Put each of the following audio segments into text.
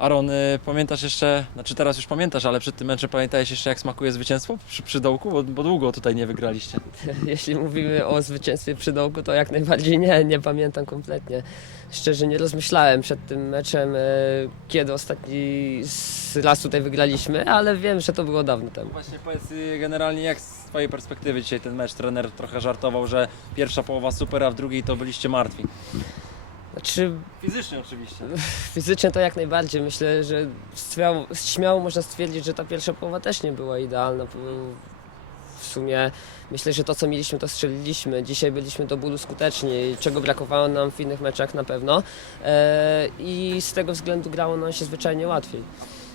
Aaron, y, pamiętasz jeszcze, znaczy teraz już pamiętasz, ale przed tym meczem pamiętałeś jeszcze jak smakuje zwycięstwo przy, przy dołku, bo, bo długo tutaj nie wygraliście. Jeśli mówimy o zwycięstwie przy dołku, to jak najbardziej nie, nie pamiętam kompletnie. Szczerze nie rozmyślałem przed tym meczem, e, kiedy ostatni z- raz tutaj wygraliśmy, ale wiem, że to było dawno temu. Właśnie powiedz y, generalnie jak z twojej perspektywy dzisiaj ten mecz trener trochę żartował, że pierwsza połowa super, a w drugiej to byliście martwi. Znaczy Fizycznie oczywiście. fizycznie to jak najbardziej. Myślę, że śmiało, śmiało można stwierdzić, że ta pierwsza połowa też nie była idealna. W sumie myślę, że to co mieliśmy to strzeliliśmy. Dzisiaj byliśmy do bólu skuteczni, czego brakowało nam w innych meczach na pewno. E, I z tego względu grało nam się zwyczajnie łatwiej.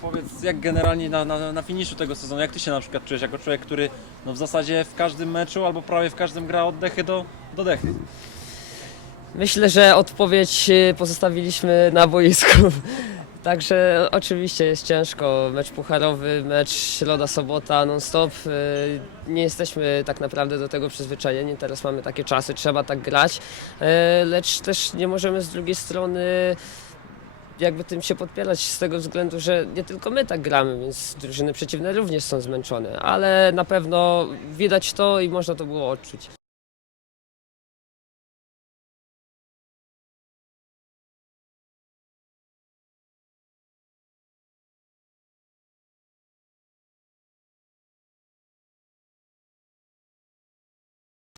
Powiedz jak generalnie na, na, na finiszu tego sezonu, jak ty się na przykład czujesz jako człowiek, który no w zasadzie w każdym meczu albo prawie w każdym gra od dechy do, do dechy. Myślę, że odpowiedź y, pozostawiliśmy na boisku. Także oczywiście jest ciężko. Mecz pucharowy, mecz środa-sobota non-stop. Y, Nie jesteśmy tak naprawdę do tego przyzwyczajeni. Teraz mamy takie czasy, trzeba tak grać. Y, Lecz też nie możemy z drugiej strony jakby tym się podpierać z tego względu, że nie tylko my tak gramy, więc drużyny przeciwne również są zmęczone. Ale na pewno widać to i można to było odczuć.